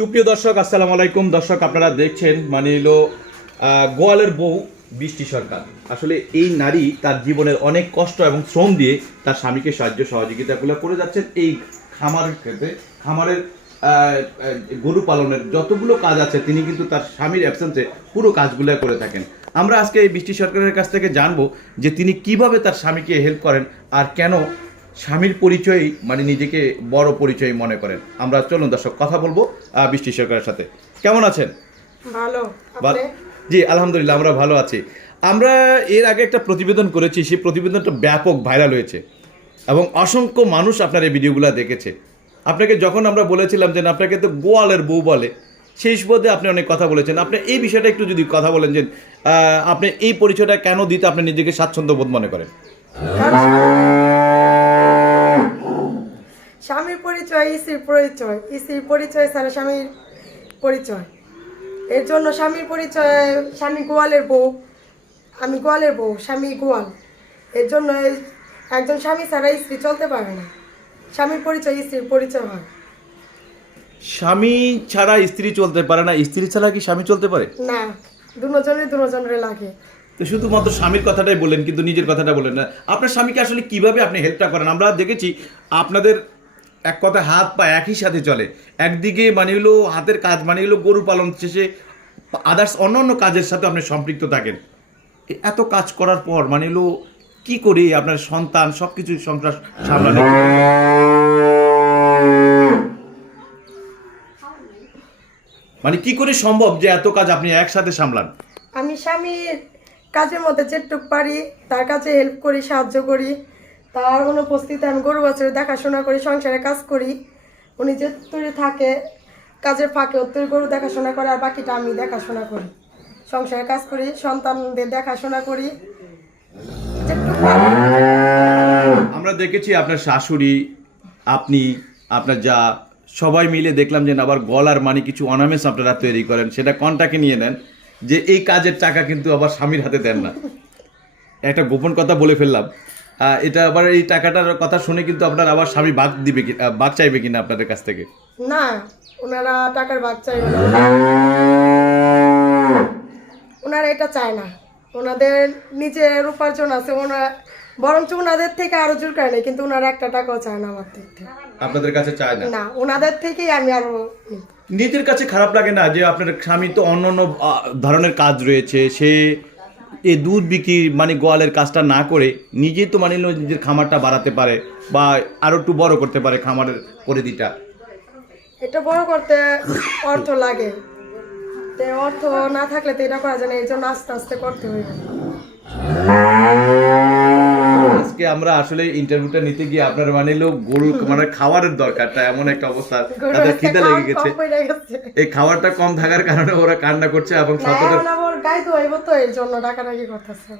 সুপ্রিয় দর্শক, আসসালামু আলাইকুম। দর্শক, আপনারা দেখছেন গোয়ালের বউ বৃষ্টি সরকার। আসলে এই নারী তার জীবনের অনেক কষ্ট এবং শ্রম দিয়ে তার স্বামীকে সাহায্য সহযোগিতাগুলো করে যাচ্ছেন। এই খামারের ক্ষেত্রে খামারের গরু পালনের যতগুলো কাজ আছে তিনি কিন্তু তার স্বামীর অ্যাবসেন্সে পুরো কাজগুলো করে থাকেন। আমরা আজকে এই বৃষ্টি সরকারের কাছ থেকে জানবো যে তিনি কিভাবে তার স্বামীকে হেল্প করেন আর কেন স্বামীর পরিচয় নিজেকে বড় পরিচয় মনে করেন। আমরা চলুন দর্শক কথা বলবো বৃষ্টি সরকারের সাথে। কেমন আছেন? ভালো। জি আলহামদুলিল্লাহ, আমরা ভালো আছি। আমরা এর আগে একটা প্রতিবেদন করেছি, সেই প্রতিবেদনটা ব্যাপক ভাইরাল হয়েছে এবং অসংখ্য মানুষ আপনার এই ভিডিওগুলো দেখেছে। আপনাকে যখন আমরা বলেছিলাম যে আপনাকে তো গোয়ালের বউ বলে, সেই সুবাদে আপনি অনেক কথা বলেছেন। আপনি এই বিষয়টা একটু যদি কথা বলেন যে আপনি এই পরিচয়টা কেন দিতে আপনি নিজেকে স্বাচ্ছন্দ্য বোধ মনে করেন? স্বামীর পরিচয় স্ত্রীর পরিচয়, স্ত্রীর পরিচয় ছাড়া স্বামীর পরিচয়। এর জন্য স্বামীর পরিচয়, স্বামী গোয়ালের বউ, আমি গোয়ালের বউ, স্বামী গোয়াল। এর জন্য একজন স্বামী ছাড়া স্ত্রী চলতে পারে না। স্বামীর পরিচয় স্ত্রীর পরিচয় হয়। স্বামী ছাড়া স্ত্রী চলতে পারে না, স্ত্রী ছাড়া কি স্বামী চলতে পারে না, দুজনের লাগে। তো শুধুমাত্র স্বামীর কথাটাই বললেন, কিন্তু নিজের কথাটা বললেন না। আপনার স্বামীকে আসলে কিভাবে আপনি হেল্পটা করেন? আমরা দেখেছি আপনাদের এক কথা হাত পা একই সাথে চলে। একদিকে হাতের কাজ গরু পালন শেষে আদার্স অন্য কাজের সাথে আপনি সম্পৃক্ত থাকেন। এত কাজ করার পর কি করে আপনার সন্তান সবকিছু সংসার সামলানো, কি করে সম্ভব যে এত কাজ আপনি একসাথে সামলান? আমি স্বামীর কাজের মধ্যে যেটুক পারি তার কাছে হেল্প করি, সাহায্য করি। তার অনুপস্থিতিতে আমি গরু বাছুরের দেখাশোনা করি, সংসারে কাজ করি। উনি যে তৈরি থাকে কাজের ফাঁকে ওর গরু দেখাশোনা করে, আর বাকিটা আমি দেখাশোনা করি, সংসারে কাজ করি, সন্তানদের দেখাশোনা করি। আমরা দেখেছি আপনার শাশুড়ি, আপনি, আপনার যা সবাই মিলে দেখলাম যে আবার গলার কিছু অনামেষ আপনারা তৈরি করেন, সেটা কন্টাকে নিয়ে নেন যে এই কাজের টাকা কিন্তু আবার স্বামীর হাতে দেন না। একটা গোপন কথা বলে ফেললাম, এটা আবার এই টাকাটার কথা শুনে কিন্তু আপনার আবার স্বামী বাদ চাইবে কিনা আপনাদের কাছ থেকে? না, ওনারা টাকার ভাগ চাইবে না, ওনারা এটা চায় না। ওনাদের নিজের উপার্জন আছে, ওনারা বরঞ্চ ওনাদের থেকে আরো জোর করে নেই, কিন্তু ওনারা একটা টাকাও চায় না আমার থেকে। আপনাদের কাছে চায় না? না, ওনাদের থেকেই আমি আরো। নিজের কাছে খারাপ লাগে না যে আপনার স্বামী তো অন্য ধরনের কাজ রয়েছে, সে এই দুধ বিক্রি গোয়ালের কাজটা না করে নিজেই তো নিজের খামারটা বাড়াতে পারে বা আরো একটু বড় করতে পারে খামারের পরিধিটা? এটা বড় করতে অর্থ লাগে, তো অর্থ না থাকলে তো এটা করা যায় না, এই জন্য আস্তে আস্তে করতে হইবে। আজকে আমরা আসলে ইন্টারভিউটা নিতে গিয়ে আপনার গরু খাবারের দরকারটা এমন একটা অবস্থা, তাদের খিদে লেগে গেছে। এই খাবারটা কম থাকার কারণে ওরা কান্না করছে এবং গায়ে ধোয়াইব, তো এর জন্য ডাকাডাকি করতেছে।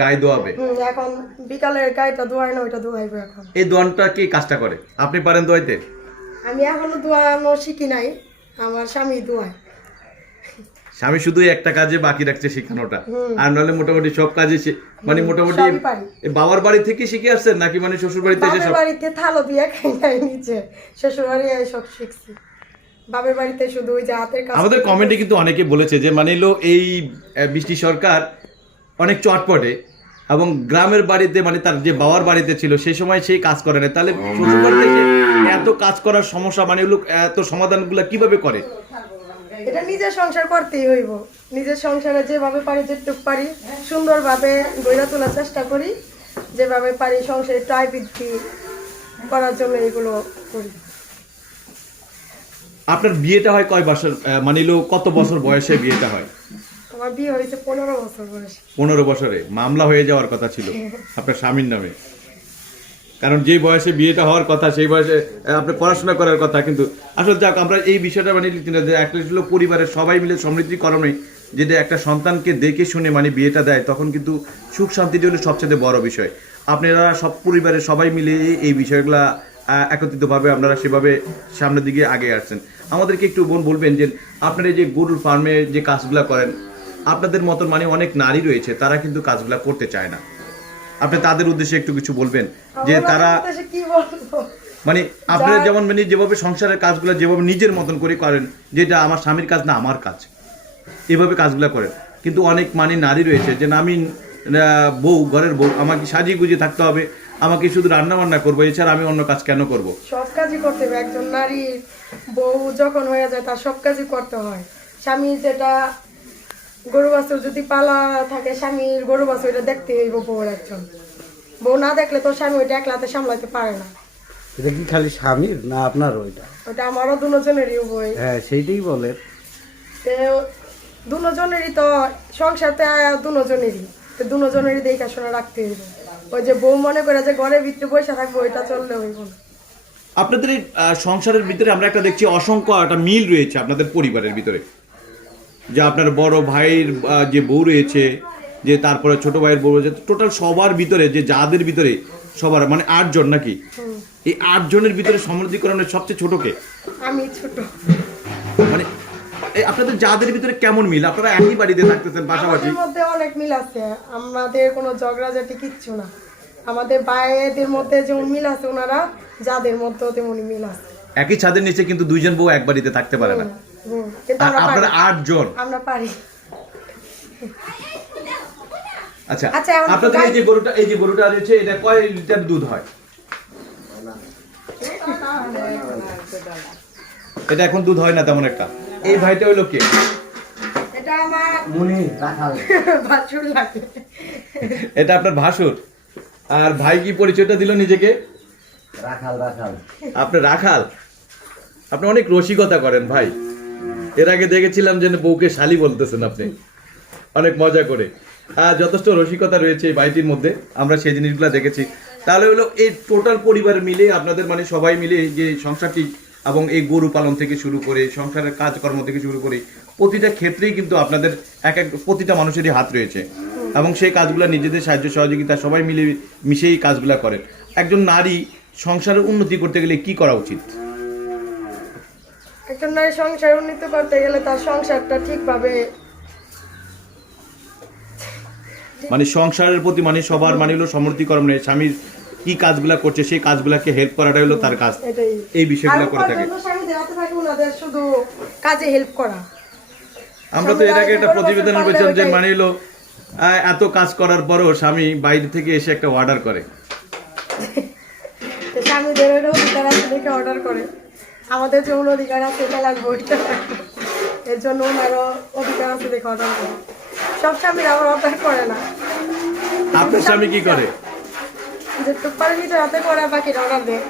গায়ে ধোয়াবে এখন বিকালের গায়েটা ধোয়াই না, ওইটা ধোয়াইবে এখন। এই দোয়ানটা কি কাজটা করে? আপনি পারেন ধোয়াইতে? আমি এখনো ধোয়ানো শিখি নাই, আমার স্বামী ধোয়ায়। স্বামী শুধু একটা কাজে বাকি রাখছে শেখানোটা, আর নাহলে মোটামুটি সব কাজে মোটামুটি বাবার বাড়ি থেকে শিখে আসছেন নাকি শ্বশুর বাড়িতে এসে? বাবার বাড়িতে থালো দিয়ে খাই নিচে, শ্বশুর বাড়ি সব শিখছি। বাবার বাড়িতে শুধু ওই যে হাতের কাজ। আমাদের কমেন্টে কিন্তু অনেকে বলেছে যে এই বৃষ্টি সরকার অনেক চটপটে এবং গ্রামের বাড়িতে তার যে বাবার বাড়িতে ছিল সেই সময় সেই কাজ করে না, তাহলে শ্বশুর বাড়িতে এত কাজ করার সমস্যা এত সমাধানগুলো কিভাবে করে? এটা নিজের সংসার করতেই হইব, নিজের সংসারে যেভাবে পারি যেটুক পারি সুন্দরভাবে গড়ে তোলার চেষ্টা করি, যেভাবে পারি সংসারে একটু আয় বৃদ্ধি করার জন্য এগুলো করি। আপনার বিয়েটা হয় কয় বছর, কত বছর বয়সে বিয়েটা হয়? আমার বিয়ে হয়েছে 15 বছর বয়সে। 15 বছরে মামলা হয়ে যাওয়ার কথা ছিল আপনার স্বামীর নামে, কারণ যে বয়সে বিয়েটা হওয়ার কথা সেই বয়সে আপনি পড়াশোনা করার কথা। কিন্তু আসলে যাক, আমরা এই বিষয়টা যে একটা পরিবারের সবাই মিলে সমৃদ্ধিকরণে যদি একটা সন্তানকে দেখে শুনে বিয়েটা দেয়, তখন কিন্তু সুখ শান্তিটা হলো সবচেয়ে বড় বিষয়। আপনারা সব পরিবারের সবাই মিলে এই বিষয়গুলা একত্রিতভাবে আপনারা সেভাবে সামনের দিকে আগে আসছেন। আমাদেরকে একটু বলবেন যে আপনারা এই যে গরুর ফার্মে যে কাজগুলা করেন, আপনাদের মতন অনেক নারী রয়েছে, তারা কিন্তু কাজগুলা করতে চায় না। আপনি তাদের উদ্দেশ্যে একটু কিছু বলবেন যে তারা কি বলবো, মানে আপনারা যেমন মানে যেভাবে সংসারের কাজগুলো যেভাবে নিজের মতন করে করেন, যেটা আমার স্বামীর কাজ না আমার কাজ, এভাবে কাজগুলো করেন। কিন্তু অনেক মানে নারী রয়েছে যে না, আমি বউ, ঘরের বউ, আমাকে সাজিয়ে গুজিয়ে থাকতে হবে, আমাকে শুধু রান্না বান্না করবো, এছাড়া আমি অন্য কাজ কেন করব? সব কাজই করতে হবে। একজন নারী বউ যখন হয়ে যায় তার সব কাজই করতে হয়। স্বামী যেটা গরু বাছুর যদি পালা থাকে, স্বামীর গরু বাছুর এটা দেখতে হইব বউর একজন। বউ না দেখলে তো স্বামী ওইটা একলাতে সামলাতে পারে না। এটা কি খালি স্বামীর না আপনার? ওটা আমারও দুজনেরই বই। হ্যাঁ, সেইটাই বলে। দুজনেরই তো সংসারতে দুজনেরই, তো দুজনেরই দেখাশোনা রাখতে হইব। ওই যে বউ মনে করে যে ঘরের ভিতরে বসে থাকবো, ওইটা চললে হইব না। আপনাদের এই সংসারের ভিতরে আমরা একটা দেখছি অসংখ্য একটা মিল রয়েছে আপনাদের পরিবারের ভিতরে, যে আপনার বড় ভাইয়ের যে বউ রয়েছে, যে তারপরে ছোট ভাইয়ের বউ রয়েছে, টোটাল সবার ভিতরে যে যাদের ভিতরে সবার মানে 8 জন নাকি? এই 8 জনের ভিতরে সমৃদ্ধিকরণের সবচেয়ে ছোটকে আমি ছোট। মানে আপনাদের যাদের ভিতরে কেমন মিল? আপনারা একই বাড়িতে থাকতেছেন পাশাপাশি? আমাদের মধ্যে অনেক মিল আছে, আমাদের কোনো ঝগড়াঝাটি কিচ্ছু না। আমাদের ভাইদের মধ্যে যেমন মিল আছে, ওনারা যাদের মধ্যে তেমনই মিল আছে। একই ছাদের নিচে কিন্তু 2 জন বউ এক বাড়িতে থাকতে পারে না। কিন্তু আপনারা 8 জন, আমরা পারি। আচ্ছা আচ্ছা, আপনাদের এই যে গরুটা রয়েছে, এটা কয় লিটার দুধ হয়? এটা এখন দুধ হয় না তেমন একটা। এই ভাইটা হইলো কে? এটা আমার মুনি রাখাল ভাসুর লাগে। এটা আপনার ভাসুর। আর ভাই কি পরিচয়টা দিল নিজেকে? রাখাল। আপনি রাখাল। আপনি অনেক রসিকতা করেন ভাই। এর আগে দেখেছিলাম যে বউকে শালি বলতেছেন আপনি, অনেক মজা করে। যথেষ্ট রসিকতা রয়েছে এই ভাইটির মধ্যে, আমরা সেই জিনিসগুলো দেখেছি। তাহলে হলো এই টোটাল পরিবার মিলে আপনাদের মানে সবাই মিলে এই যে সংসারটি এবং এই গরু পালন থেকে শুরু করে সংসারের কাজকর্ম থেকে শুরু করে প্রতিটা ক্ষেত্রেই কিন্তু আপনাদের প্রতিটা মানুষেরই হাত রয়েছে, এবং সেই কাজগুলো নিজেদের সাহায্য সহযোগিতা সবাই মিলে মিশেই কাজগুলো করেন। একজন নারী সংসারের উন্নতি করতে গেলে কি করা উচিত? একজন নারী সংসার উন্নতি করতে গেলে তার সংসারটা ঠিকভাবে মানে সংসারের প্রতি মানে সবার মানে হলো সমৃদ্ধিকরণ, স্বামীর কি কাজগুলা করছে সেই কাজগুলাকে হেল্প করাটা হলো তার কাজ। এই বিষয়গুলো করে থাকে। শুধু কাজে হেল্প করা। আমরা তো এর আগে একটা প্রতিবেদন করেছিলাম যে মানে হলো এত কাজ করার পরও স্বামী বাইরে থেকে এসে একটা অর্ডার করে। স্বামীদের অধিকার আছে দেখে অর্ডার করে, আমাদের যেমন অধিকার আছে এটা লাগবে ওইটা লাগবে, এর জন্য ওনারও অধিকার আছে দেখে অর্ডার করে। সব স্বামীর আবার অর্ডার করে না। আপনার স্বামী কি করে? যেটুকু পারে নিজের হাতে করে, বাকিটা অর্ডার দেয়।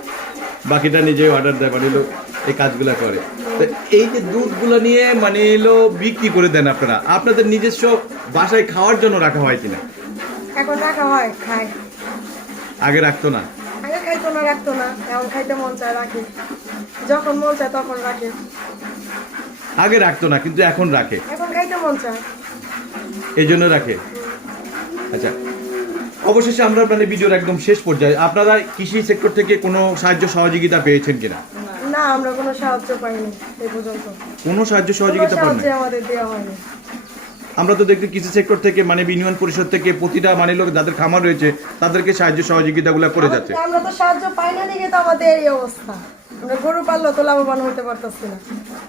বাকিটা নিজেই অর্ডার দেয়, মানে হলো এই কাজগুলা করে। তো এই যে দুধগুলো নিয়ে মানে হলো বিক্রি করে দেন আপনারা, আপনাদের নিজস্ব বাসায় খাওয়ার জন্য রাখা হয় কিনা? এখন রাখা হয়, খায়। আগে রাখতো না? আগে খাইতো না, রাখতো না। এখন খাইতে মন চায় রাখে, যখন মন চায় তখন রাখে। আগে রাখতো না কিন্তু এখন রাখে, এখন খাইতে মন চায় এই জন্য রাখে। আচ্ছা, অবশেষে আমরা মানে ভিডিওর একদম শেষ পর্যায়ে, আপনারা কৃষি সেক্টর থেকে কোনো সাহায্য সহযোগিতা পেয়েছেন কিনা? না, আমরা কোনো সাহায্য পাইনি এই পর্যন্ত। কোনো সাহায্য সহযোগিতা পান না? আমাদের দেওয়া হয়নি। আমরা তো দেখতে কৃষি সেক্টর থেকে মানে ইউনিয়ন পরিষদ থেকে প্রতিটা মানে লোক যাদের খামার রয়েছে তাদেরকে সাহায্য সহযোগিতাগুলো করে যাচ্ছে। আমরা তো সাহায্য পাই না দেখে তো আমাদের এই অবস্থা। আমরা গরু পাললেও তো লাভবান হতে পারতেছি না,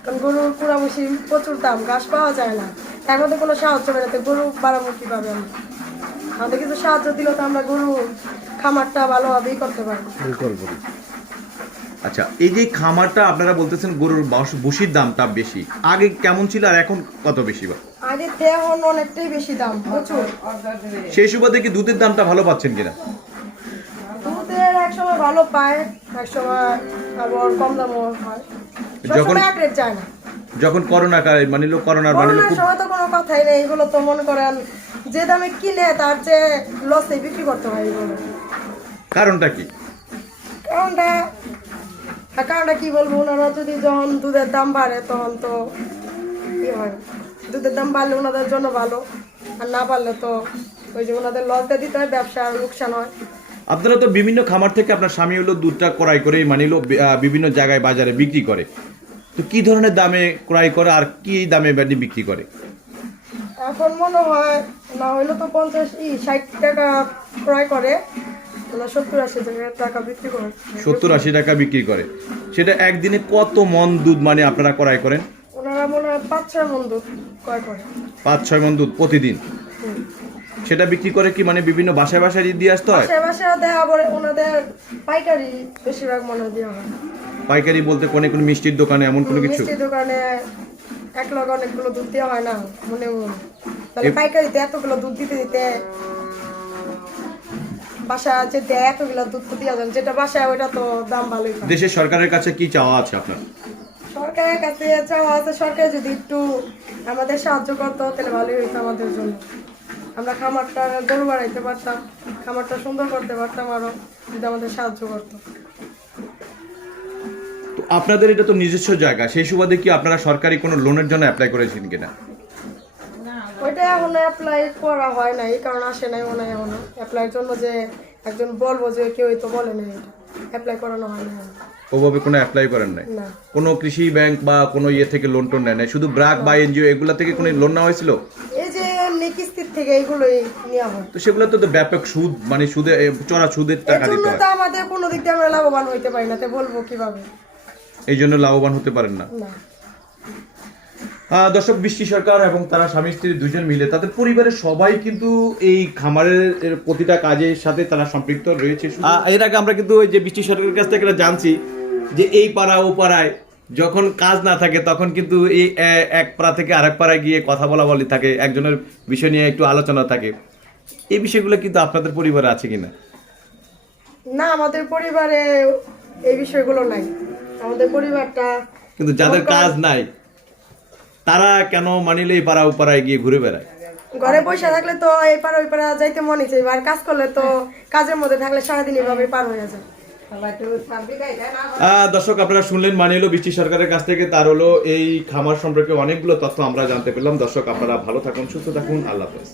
কারণ গরুর পুরাবুসি প্রচুর দাম, ঘাস পাওয়া যায় না। তার মধ্যে কোনো সাহায্য পাই না, তো গরু বাড়াবো কিভাবে? আমাদের কিছু সাহায্য দিলে তো আমরা গরু খামারটা ভালোভাবেই করতে পারি। আচ্ছা, এই যে খামারটা আপনারা বলতেছেন গরুর ভুসির দামটা বেশি, আগে কেমন ছিল আর এখন কত বেশি? আগে এখন অনেকটাই বেশি দাম, প্রচুর। সেই সুবাদে কি দুধের দামটা ভালো পাচ্ছেন কিনা? দুধের এক সময় ভালো পায়, এক সময় আবার কম দামও হয়, যখন এক রেট যায় না। যখন করোনা কালে মানে করোনার সময় তো কোনো কথাই নেই, এগুলো তো মনে করেন যে দামে কিনে তার চেয়ে লসে বিক্রি করতে হয় এগুলো। কারণটা কি? কারণটা কি বলবো, ওনারা যদি যখন দুধের দাম বাড়ে তখন তো কি হয়, দুধের দাম বাড়লে ওনাদের জন্য ভালো, আর না বাড়লে তো ওই যে ওনাদের লস দিয়ে দিতে হয়, ব্যবসা লোকসান হয়। আপনারা তো বিভিন্ন খামার থেকে আপনার স্বামী হলো দুধটা ক্রয় করে মানে বিভিন্ন জায়গায় বাজারে বিক্রি করে, তো কি ধরনের দামে ক্রয় করে আর কি দামে বিক্রি করে? এখন মনে হয় না হইলে তো 50-60 টাকা ক্রয় করে, ওনার 70-80 টাকা বিক্রি করে। 70-80 টাকা বিক্রি করে। সেটা একদিনে কত মন দুধ মানে আপনারা ক্রয় করেন? ওনারা মনে হয় 5-6 মণ দুধ ক্রয় করে। 5-6 মন দুধ প্রতিদিন। সেটা বিক্রি করে কি মানে বিভিন্ন বাসায় বাসায় দিয়ে আসতে হয়? বাসায় বাসায় দেওয়া পরে ওনাদের পাইকারি বেশিরভাগ মনে দেওয়া হয়। পাইকারি বলতে কোন মিষ্টির দোকানে এমন কোনো কিছু? মিষ্টির দোকানে এক লগ অনেকগুলো দুধ দেওয়া হয় না মনে তাহলে পাইকারিতে এতগুলো দুধ দিতে দিতে বাসা যে দেয় এতগুলো দুধ তো দেওয়া যায় যেটা বাসায় ওইটা তো দাম ভালোই পায়। দেশের সরকারের কাছে কি চাওয়া আছে আপনার? সরকারের কাছে চাওয়া আছে সরকার যদি একটু আমাদের সাহায্য করতো তাহলে ভালোই হইতো আমাদের জন্য। আমরা খামারটা গরু বাড়াইতে পারতাম, খামারটা সুন্দর করতে পারতাম আরো যদি আমাদের সাহায্য করতো। তো আপনাদের এটা তো নিজস্ব জায়গা, সেই সুবাদে কি আপনারা সরকারি কোনো লোনের জন্য অ্যাপ্লাই করেছেন কিনা? ওইটা এখনো অ্যাপ্লাই করা হয় নাই, কারণ আসে নাই মনে হয় এখনো অ্যাপ্লাইয়ের জন্য যে একজন বলবো যে কেউ তো বলে নাই, এটা অ্যাপ্লাই করানো হয় না ওভাবে কোনো অ্যাপ্লাই করেন নাই? না। কোনো কৃষি ব্যাংক বা কোনো ইয়ে থেকে লোন টোন নেয় নাই? শুধু ব্র্যাক বা এনজিও এগুলা থেকে কোনো লোন নেওয়া হয়েছিল? এই যে এমনি কিস্তির থেকে এইগুলোই নেওয়া হয়। তো সেগুলো তো ব্যাপক সুদ, মানে সুদে চড়া সুদের এর টাকা জন্য দিতে হয়। তো আমাদের কোনো দিক দিয়ে আমরা লাভবান হইতে পারি না, তো বলবো কিভাবে? এই জন্য লাভবান হতে পারেন না। না। দর্শক, বৃষ্টি সরকার এবং তারা স্বামী স্ত্রী দুজন মিলে তাদের পরিবারের সবাই কিন্তু এই খামারের প্রতিটা কাজের সাথে তারা সম্পৃক্ত রয়েছে। এর আগে আমরা কিন্তু ওই যে বৃষ্টি সরকারের কাছ থেকে জানছি যে এই পাড়া ও পাড়ায় যখন কাজ না থাকে তখন কিন্তু এই এক পাড়া থেকে আরেক পাড়ায় গিয়ে কথা বলা বলি থাকে, একজনের বিষয় নিয়ে একটু আলোচনা থাকে। এই বিষয়গুলো কিন্তু আপনাদের পরিবারে আছে কিনা? না, আমাদের পরিবারে এই বিষয়গুলো নাই। আমাদের পরিবারটা কিন্তু যাদের কাজ নাই তারা কেন মানিলে এই পাড়া ও পাড়ায় গিয়ে ঘুরে বেড়ায়? ঘরে বসে থাকলে তো এই পার ওই পাড়া যাইতে মনে চাই, আর কাজ করলে তো কাজের মধ্যে থাকলে সারাদিন এভাবে পার হয়ে যায়। দর্শক, আপনারা শুনলেন মানে হলো বৃষ্টি সরকারের কাছ থেকে তার হলো এই খামার সম্পর্কে অনেকগুলো তথ্য আমরা জানতে পেলাম। দর্শক, আপনারা ভালো থাকুন, সুস্থ থাকুন, আল্লাহ হাফেজ।